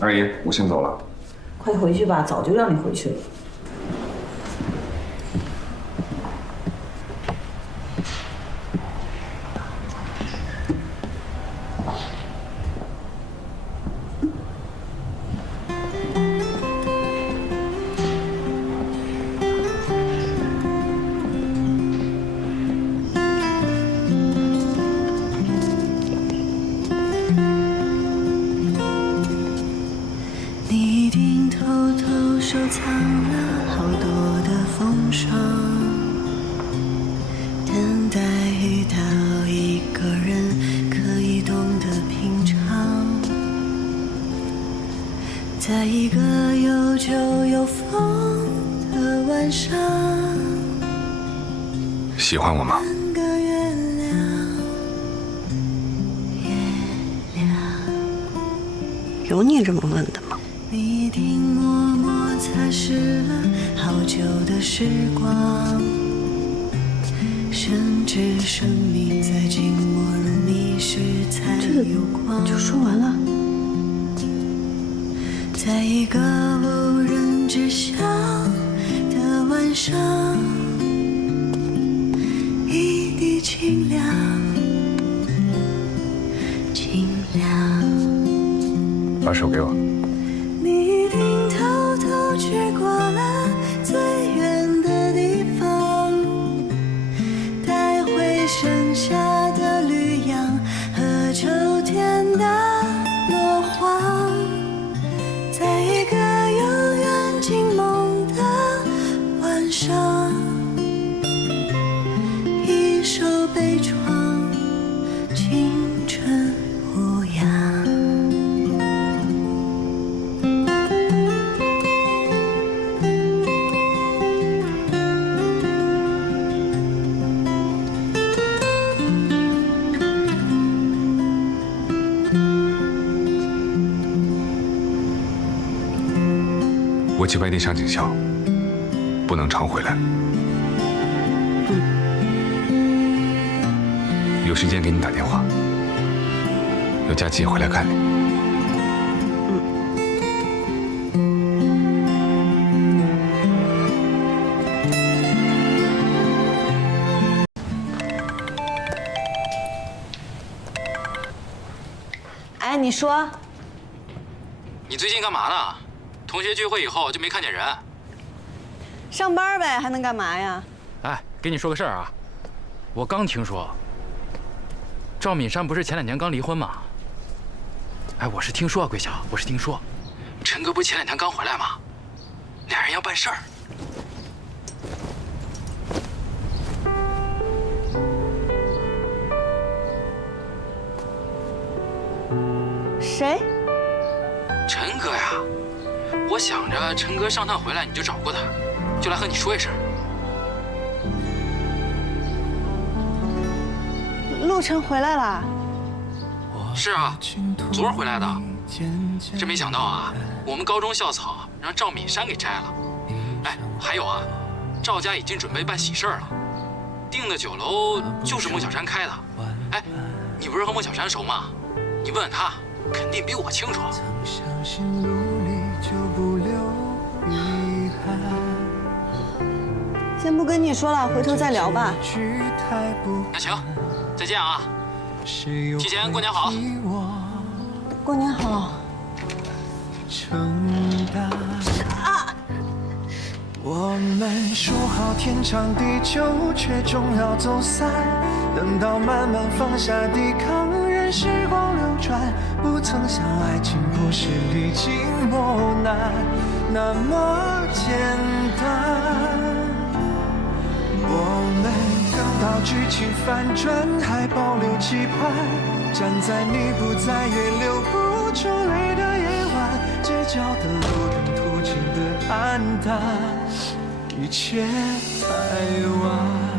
二姨，我先走了。快回去吧，早就让你回去了。在一个有酒有风的晚上，喜欢我吗？半个月亮，月亮。有你这么问的吗？你一定默默擦拭了好久的时光，甚至生命在静默中迷失才有光。就说完了。在一个无人知晓的晚上，一滴清凉，清凉。把手给我。我去外地上警校，不能常回来。有时间给你打电话，有假期也回来看你。哎，你说，你最近干嘛呢？同学聚会以后就没看见人。上班呗，还能干嘛呀？哎，跟你说个事儿啊，我刚听说，赵敏山不是前两年刚离婚吗？哎，我是听说啊，桂晓，我是听说，陈哥不是前两天刚回来吗？俩人要办事儿。谁？陈哥呀，我想着陈哥上趟回来你就找过他，就来和你说一声。陆晨回来了。是啊，昨儿回来的。真没想到啊，我们高中校草让赵敏山给摘了。哎，还有啊，赵家已经准备办喜事儿了，订的酒楼就是孟小山开的。哎，你不是和孟小山熟吗？你问问他，肯定比我清楚。相信努力就不留遗憾。先不跟你说了，回头再聊吧。那行，再见啊！提前过年好。过年好。承担。啊！我们说好天长地久，却终要走散。等到慢慢放下抵抗，任时光流转，不曾想爱情不是历经磨难那么简单。剧情反转，还保留期盼，站在你不在也流不出泪的夜晚，街角的路灯途经的暗淡，一切太晚。